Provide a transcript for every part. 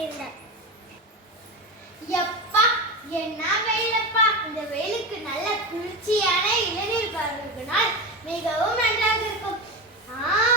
கொண்டிருந்தார் எப்பா என்ன வெயிலப்பா. இந்த வெயிலுக்கு நல்ல குளிர்ச்சியான இளநீர் பருகினால் மிகவும் நன்றாக இருக்கும். ஆ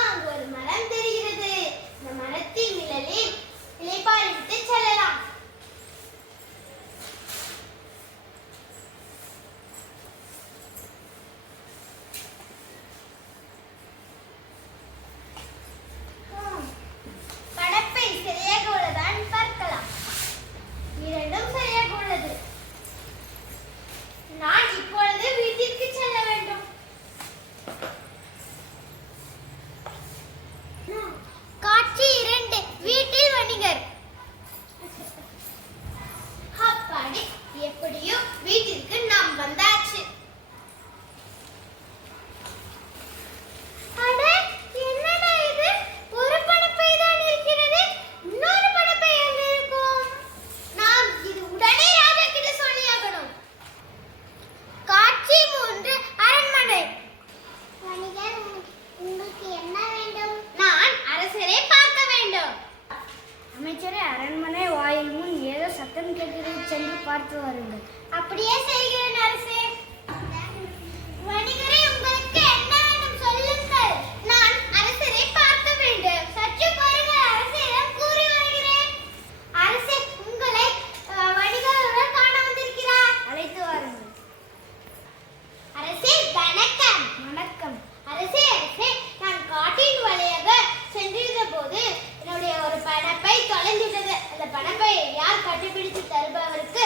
சத்தம் கேட்கிறது சென்று பார்த்து வாருங்கள். அப்படியே செய்கிறேன் அரசே வணிகரே உங்களுக்கு என்ன வேண்டும் சொல்லுங்கள் நான் அரசரை பார்க்க வேண்டும் சற்று பாருங்கள் அரசரிடம் கூறி வருகிறேன் அரசே உங்களை அஹ், வணிகருடன் காண வந்திருக்கிறார் அழைத்து வாருங்கள் அரசே வணக்கம் வணக்கம் அரசே அரசே நான் காட்டின் வழியாக சென்றிருந்த போது என்னுடைய ஒரு பணப்பை தொலைந்துவிட்டது அந்த பணப்பையை யார் கண்டுபிடித்து தருபவருக்கு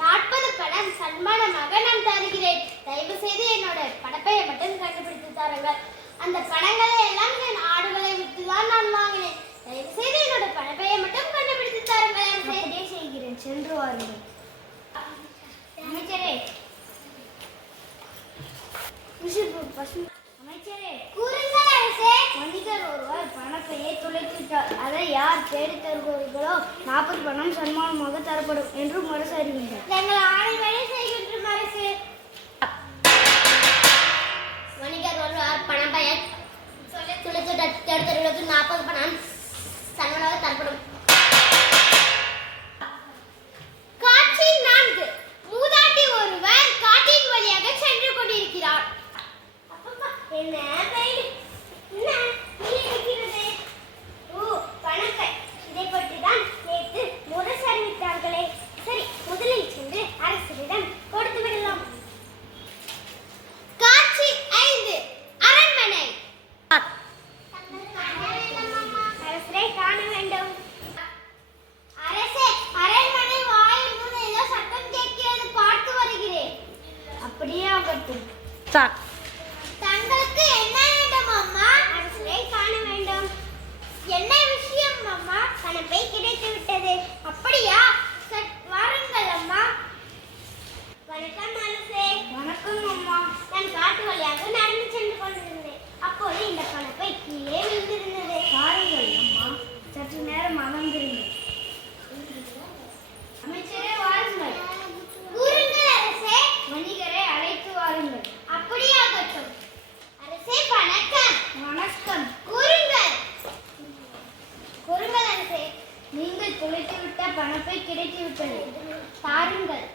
நாற்பது பணம் சன்மானமாக நான் தருகிறேன். தயவு செய்து என்னோட பணப்பையை மட்டும் கண்டுபிடித்து தாருங்கள். அந்த பணங்களை எல்லாம் என் ஆடுகளை விட்டு தான் நான் வாங்கினேன். தயவு செய்து என்னோட பணப்பையை மட்டும் கண்டுபிடித்து தாருங்கள் அப்படியே செய்கிறேன். சென்று வாருங்கள். அமைச்சரே. அமைச்சரே கூறுங்கள் அரசே. வணிகர் ஒருவர் பணப்பையை துளைத்து விட்டார் அதை யார் தேடி தருபவர்களோ நாற்பது பணம் சன்மானமாக தரப்படும் என்று முரசு அறிவித்தார் எங்கள் ஆணைகளை செய்கின்றோம் அரசு வணிகர் ஒருவர் பணம் பயன் துளைத்து தடுத்தவர்களுக்கு நாற்பது பணம் சன்மானாக தரப்படும் காட்சி நான்கு மூதாட்டி ஒருவர் காட்டின் வழியாக சென்று கொண்டிருக்கிறார் அப்பப்பா, என்ன வெயில். என்ன வெயில் இருக்கிறது? ஓ, பணப்பை. இதைப் பற்றிதான் நேத்து முரசு அறிவித்தார்களே. சரி, முதலில் சென்று அரசரிடம் கொடுத்து விடலாம். காட்சி ஐந்து அரண்மனை அரசரை காண வேண்டும் அரசே அரண்மனை வாயில் முன் ஏதோ சத்தம் கேட்கிறது பார்த்து வருகிறேன் ஆகட்டும் தங்களுக்கு என்ன வேண்டும் அம்மா? அரசரை காண வேண்டும். என்ன விஷயம் அம்மா? கணப்பை கிடைத்து விட்டது. அப்படியா? வாருங்கள் அம்மா. வணக்கம் அரசே வணக்கம் அம்மா. நான் காட்டு வழியாக நடந்து சென்று கொண்டிருந்தேன். அப்போது இந்த கணப்பை கீழே விழுந்திருந்தது. பாருங்கள் அம்மா. சற்று நேரம் அமர்ந்திருங்கள் அமைச்சரே வாருங்கள் கூறுங்கள் அரசே வணிகரை அழைத்து வாருங்கள் அப்படியாகட்டும் அரசே வணக்கம் வணக்கம் கூறுங்கள் கூறுங்கள் அரசே நீங்கள் துளைத்துவிட்ட பணப்பை கிடைத்துவிட்டது. தாருங்கள்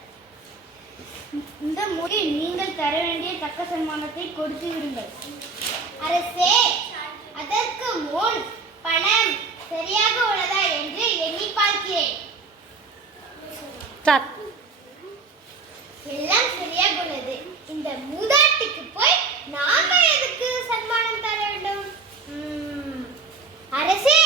இந்த முறை நீங்கள் தர வேண்டிய தக்க சன்மானத்தை கொடுத்து விடுங்கள். அரசே அதற்கு முன் பணம் சரியாக உள்ளதா என்று எண்ணி பார்க்கிறேன். எல்லாம் சரியாக உள்ளது. இந்த மூதாட்டிக்கு போய் நாம எதுக்கு சன்மானம் தர வேண்டும்? அரசே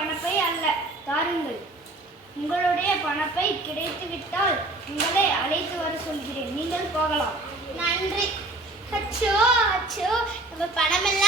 பணப்பை அல்ல. தாருங்கள். உங்களுடைய பணப்பை கிடைத்துவிட்டால் உங்களை அழைத்து வர சொல்கிறேன். நீங்கள் போகலாம். நன்றி. அச்சோ அச்சோ. நம்ம பணமெல்லாம்